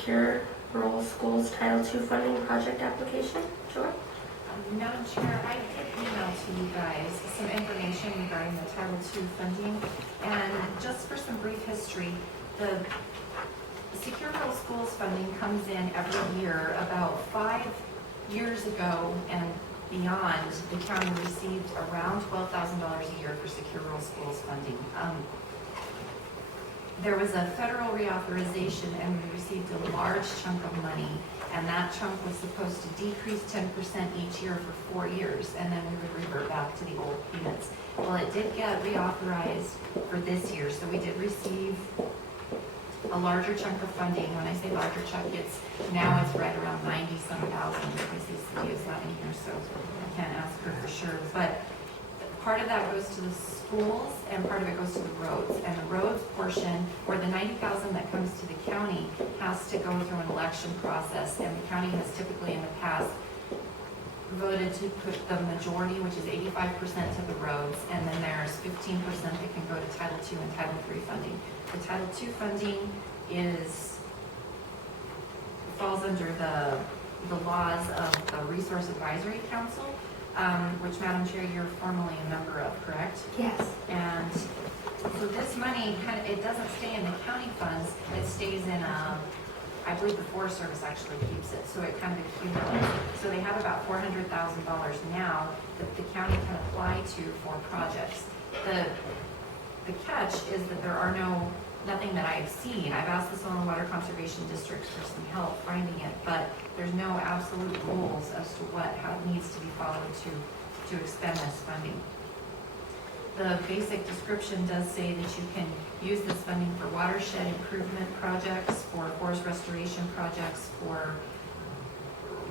Secure Rural Schools Title II funding project application. Joy? Madam Chair, I did email to you guys some information regarding the Title II funding. And just for some brief history, the Secure Rural Schools funding comes in every year. About 5 years ago and beyond, the county received around $12,000 a year for Secure Rural Schools funding. There was a federal reauthorization and we received a large chunk of money, and that chunk was supposed to decrease 10% each year for 4 years, and then we would revert back to the old payments. Well, it did get reauthorized for this year, so we did receive a larger chunk of funding. When I say larger chunk, now it's right around 90-some thousand. I see Cynthia's not in here, so I can't ask her for sure. But part of that goes to the schools and part of it goes to the roads. And the roads portion, or the 90,000 that comes to the county, has to go through an election process. And the county has typically in the past voted to put the majority, which is 85% to the roads, and then there's 15% that can go to Title II and Title III funding. The Title II funding falls under the laws of the Resource Advisory Council, which, Madam Chair, you're formally a member of, correct? Yes. And so this money, it doesn't stay in the county funds, it stays in I believe the Forest Service actually keeps it, so it kind of accumulates. So they have about $400,000 now that the county can apply to for projects. The catch is that there are nothing that I've seen. I've asked the Soil and Water Conservation District for some help finding it, but there's no absolute rules as to how it needs to be followed to expend this funding. The basic description does say that you can use this funding for watershed improvement projects, for forest restoration projects, for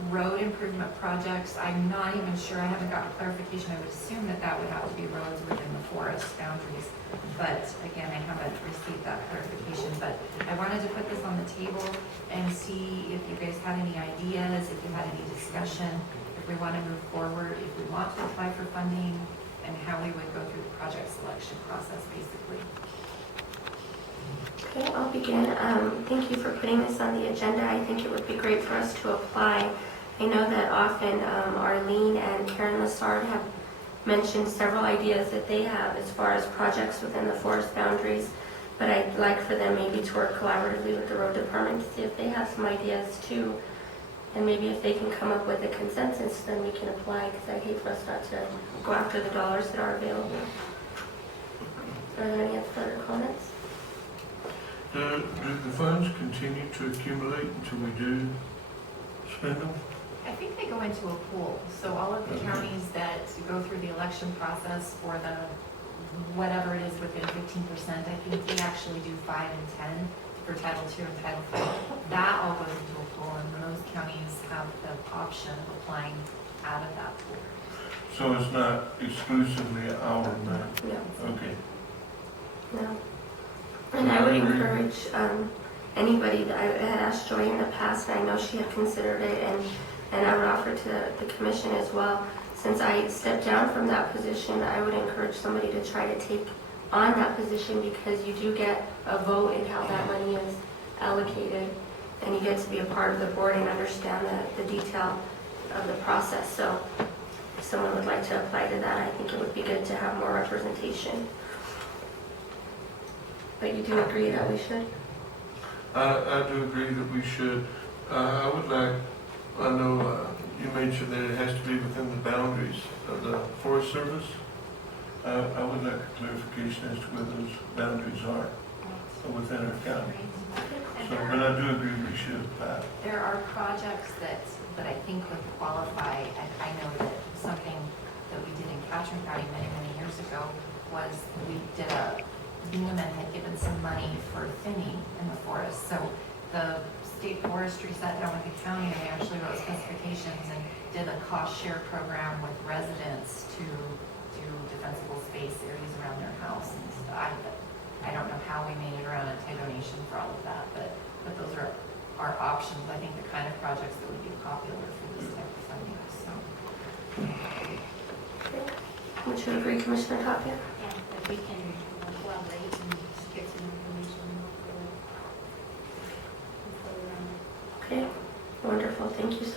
road improvement projects. I'm not even sure, I haven't gotten clarification. I would assume that would have to be roads within the forest boundaries. But again, I haven't received that clarification. But I wanted to put this on the table and see if you guys had any ideas, if you had any discussion, if we want to move forward, if we want to apply for funding, and how we would go through the project selection process, basically. Okay, I'll begin. Thank you for putting this on the agenda. I think it would be great for us to apply. I know that often Arlene and Karen Lassard have mentioned several ideas that they have as far as projects within the forest boundaries, but I'd like for them maybe to work collaboratively with the road department to see if they have some ideas too. And maybe if they can come up with a consensus, then we can apply, because I'd hate for us not to go after the dollars that are available. Are there any further comments? Do the funds continue to accumulate until we do spend them? I think they go into a pool. So all of the counties that go through the election process for the whatever it is within 15%, I think they actually do 5 and 10 for Title II and Title V. That all goes into a pool, and those counties have the option of applying out of that pool. So it's not exclusively our money? No. Okay. No. And I would encourage anybody that I had asked Joy in the past, and I know she had considered it, and I would offer to the commission as well. Since I stepped down from that position, I would encourage somebody to try to take on that position, because you do get a vote in how that money is allocated, and you get to be a part of the board and understand the detail of the process. So if someone would like to apply to that, I think it would be good to have more representation. But you do agree that we should? I do agree that we should. I know you mentioned that it has to be within the boundaries of the Forest Service. I would like a clarification as to where those boundaries are within our county. But I do agree we should apply. There are projects that I think would qualify, and I know that something that we did in Catron County many, many years ago was we did Beeman had given some money for thinning in the forest. So the state forestry sat down with the county and they actually wrote specifications and did a cost share program with residents to do defensible space areas around their house. And so I don't know how we made it around a donation for all of that, but those are our options. I think the kind of projects that would be popular for this type of funding. So. Would you agree, Commissioner Tapia? Yeah, that we can collaborate and get some information Okay, wonderful, thank you so much.